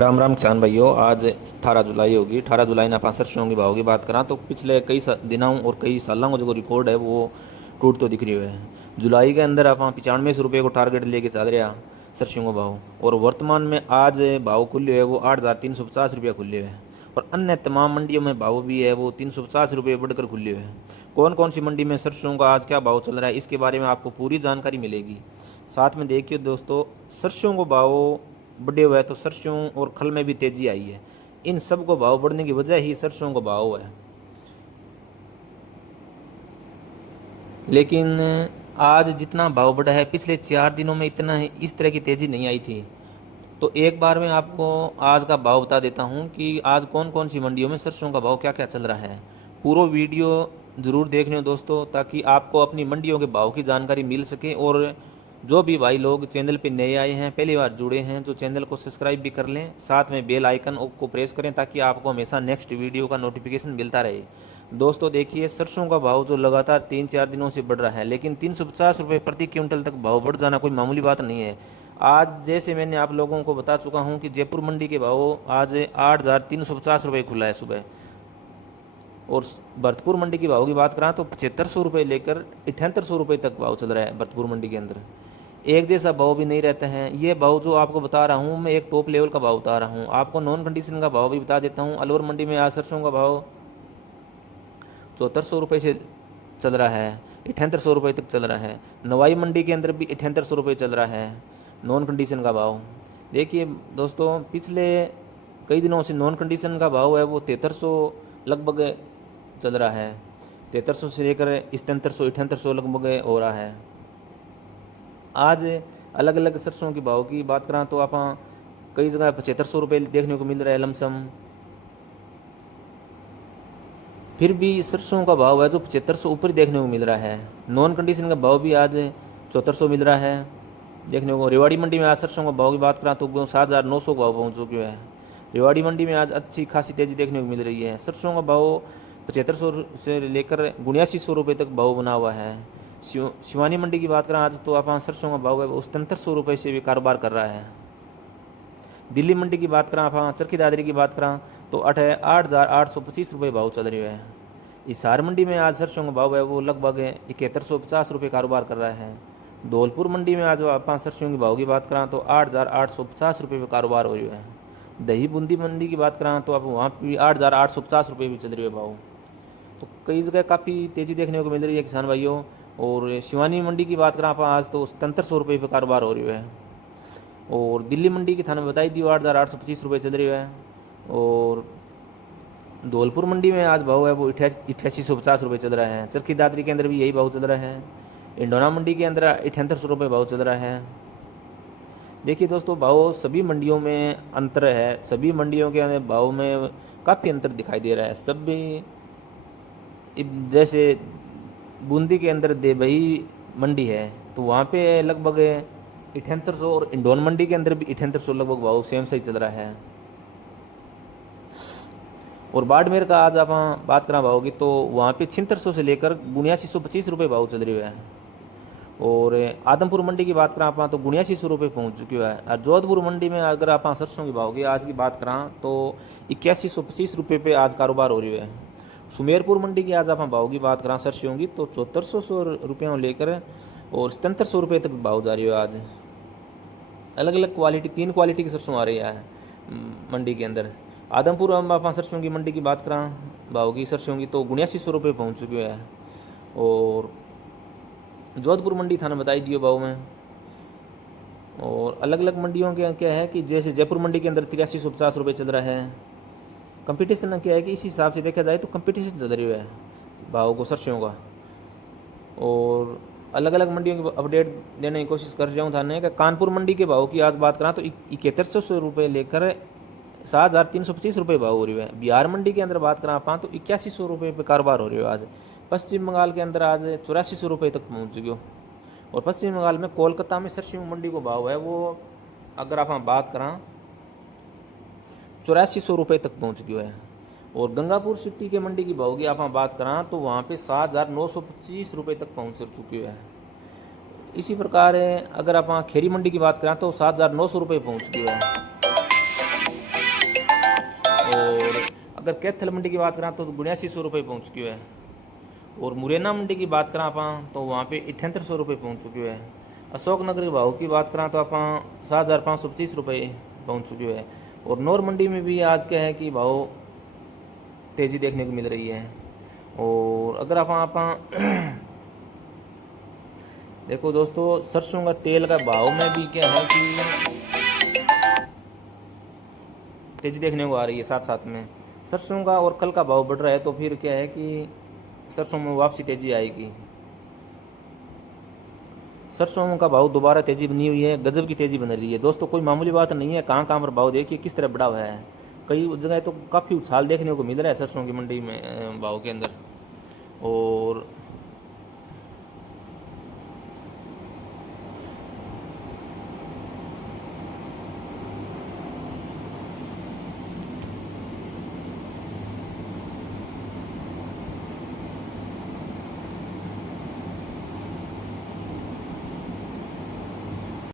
राम राम किसान भाइयों। आज 18 जुलाई होगी। 18 जुलाई ने आप सरसों की भाव की बात करा तो पिछले कई दिनों और कई सालों का जो रिकॉर्ड है वो टूट तो दिख रही है। जुलाई के अंदर आप 95 रुपये को टारगेट लेके चल रहा सरसों का भाव, और वर्तमान में आज भाव खुले है वो 8,350 रुपया खुले है। और अन्य तमाम मंडियों में भाव भी है वो 350 रुपये बढ़कर खुले हुए हैं। कौन कौन सी मंडी में सरसों का आज क्या भाव चल रहा है इसके बारे में आपको पूरी जानकारी मिलेगी। साथ में देखिए दोस्तों, सरसों को भाव बढ़े हुए हैं तो सरसों और खल में भी तेजी आई है। इन सब को भाव बढ़ने की वजह ही सरसों का भाव है। लेकिन आज जितना भाव बढ़ा है पिछले 4 दिनों में इतना इस तरह की तेजी नहीं आई थी। तो एक बार मैं आपको आज का भाव बता देता हूँ कि आज कौन कौन सी मंडियों में सरसों का भाव क्या क्या चल रहा है। पूरा वीडियो ज़रूर देखने हो दोस्तों, ताकि आपको अपनी मंडियों के भाव की जानकारी मिल सके। और जो भी भाई लोग चैनल पे नए आए हैं, पहली बार जुड़े हैं, तो चैनल को सब्सक्राइब भी कर लें, साथ में बेल आइकन को प्रेस करें ताकि आपको हमेशा नेक्स्ट वीडियो का नोटिफिकेशन मिलता रहे। दोस्तों देखिए, सरसों का भाव जो लगातार 3-4 दिनों से बढ़ रहा है, लेकिन 350 रुपये प्रति क्विंटल तक भाव बढ़ जाना कोई मामूली बात नहीं है। आज जैसे मैंने आप लोगों को बता चुका हूं कि जयपुर मंडी के भाव आज 8,350 रुपये खुला है सुबह। और भरतपुर मंडी की भाव की बात करें तो 7500 रुपये लेकर 7800 रुपये तक भाव चल रहा है भरतपुर मंडी के अंदर। एक जैसा भाव भी नहीं रहता है। ये भाव जो आपको बता रहा हूँ मैं एक टॉप लेवल का भाव बता रहा हूँ। आपको नॉन कंडीशन का भाव भी बता देता हूँ। अलवर मंडी में आज सरसों का भाव 7400 रुपये से चल रहा है, 7800 रुपये तक चल रहा है। नवाई मंडी के अंदर भी 7800 रुपये चल रहा है नॉन कंडीशन का भाव। देखिए दोस्तों, पिछले कई दिनों से नॉन कंडीशन का भाव है वो 7300 लगभग चल रहा है। 7300 से लेकर 7700 7800 लगभग हो रहा है। आज अलग अलग सरसों के भाव की बात करें तो आप कई जगह 7500 रुपये देखने को मिल रहा है लमसम। फिर भी सरसों का भाव है जो 7500 ऊपर देखने को मिल रहा है। नॉन कंडीशन का भाव भी आज 7400 मिल रहा है देखने को। रेवाड़ी मंडी में आज सरसों का भाव की बात करें तो 7900 का भाव पहुँच चुके हैं। रेवाड़ी मंडी में आज अच्छी खासी तेज़ी देखने को मिल रही है। सरसों का भाव 7500 से लेकर 7900 रुपये तक भाव बना हुआ है। शिवानी मंडी की बात करें आज तो आप सरसों का भाव है वो 7700 रुपये से भी कारोबार कर रहा है। दिल्ली मंडी की बात करें, आप चरखी दादरी की बात करें तो 8,825 रुपये भाव चल रहे हैं। हिसार मंडी में आज सरसों का भाव है वो लगभग 7150 रुपये कारोबार कर रहा है। धौलपुर मंडी में आज आप सरसों के भाव की बात करें तो 8,850 रुपये पे कारोबार हो रहे हैं। दही बूंदी मंडी की बात करें तो आप वहाँ भी 8,850 रुपये भी चल रहे हैं भाव। तो कई जगह काफ़ी तेज़ी देखने को मिल रही है किसान भाइयों। और शिवानी मंडी की बात करें आप आज तो 7700 रुपये पे कारोबार हो रही है। और दिल्ली मंडी की थाने बताई दी 8,825 रुपये चल रही है। और धौलपुर मंडी में आज भाव है वो 8850 रुपये चल रहा है। चरखी दादरी के अंदर भी यही भाव चल रहा है। इंडोना मंडी के अंदर 7800 रुपये भाव चल रहा है। देखिए दोस्तों, भाव सभी मंडियों में अंतर है। सभी मंडियों के अंदर भाव में काफ़ी अंतर दिखाई दे रहा है। सभी जैसे बूंदी के अंदर देवई मंडी है तो वहाँ पे लगभग 7800, और इंडोन मंडी के अंदर भी 7800 लगभग भाव सेम सही चल रहा है। और बाड़मेर का आज आप बात करा भाव की तो वहाँ पे 7600 से लेकर 7925 रुपये भाव चल रहे हैं। और आदमपुर मंडी की बात करें आप तो 7900 रुपये पहुँच चुके है। और जोधपुर मंडी में अगर आप सरसों की भाव की आज की बात करें तो 8125 रुपये पे आज कारोबार हो रही है। सुमेरपुर मंडी की आज आप भाव की बात करें सरसों की तो 7400 रुपयों लेकर और 7700 रुपये तक भाव जा रही है। आज अलग अलग क्वालिटी, 3 क्वालिटी की सरसों आ रही है मंडी के अंदर। आदमपुर हम आप सरसों की मंडी की बात करें भाव की सरसों की तो 7900 रुपये पहुँच चुके हैं। और जोधपुर मंडी थाना बताई दियो भाव में। और अलग अलग मंडियों के क्या है कि जैसे जयपुर मंडी के अंदर 8350 रुपये चल रहा है। कंपटीशन क्या है कि इस हिसाब से देखा जाए तो कंपटीशन चल रही है भाव को सरसों का। और अलग अलग मंडियों की अपडेट देने की कोशिश कर रहा हूँ थाने का। कानपुर मंडी के भाव की आज बात करें तो 7100 रुपये लेकर 7325 रुपये भाव हो रही है। बिहार मंडी के अंदर बात करें आप तो 8100 रुपये पे कारोबार हो रही है आज। पश्चिम बंगाल के अंदर आज 8400 रुपये तक पहुँच चुके हो। और पश्चिम बंगाल में कोलकाता में सरसों मंडी को भाव है वो अगर आप बात करें 8400 रुपये तक पहुँच गया है। और गंगापुर सिटी के मंडी की भाव की आप बात करें तो वहाँ पे 7925 रुपये तक पहुँच चुके हैं। इसी प्रकार अगर आप खेरी मंडी की बात करें तो 7900 रुपये पहुँच गया है। अगर कैथल मंडी की बात करें तो 8200 रुपये पहुँच चुकी है। और मुरैना मंडी की बात करें आप तो वहाँ पे 7800 रुपये पहुँच चुकी है। अशोकनगर के भाव की बात करें तो आप 7525 रुपये पहुँच चुके हैं। और नौर मंडी में भी आज क्या है कि भाव तेज़ी देखने को मिल रही है। और अगर आप देखो दोस्तों, सरसों का तेल का भाव में भी क्या है कि तेज़ी देखने को आ रही है। साथ साथ में सरसों का और कल का भाव बढ़ रहा है, तो फिर क्या है कि सरसों में वापसी तेज़ी आएगी। सरसों का भाव दोबारा तेज़ी बनी हुई है, गजब की तेज़ी बन रही है दोस्तों। कोई मामूली बात नहीं है। कहाँ कहाँ पर भाव देखिए किस तरह बढ़ा हुआ है। कई जगह तो काफ़ी उछाल देखने को मिल रहा है सरसों की मंडी में भाव के अंदर। और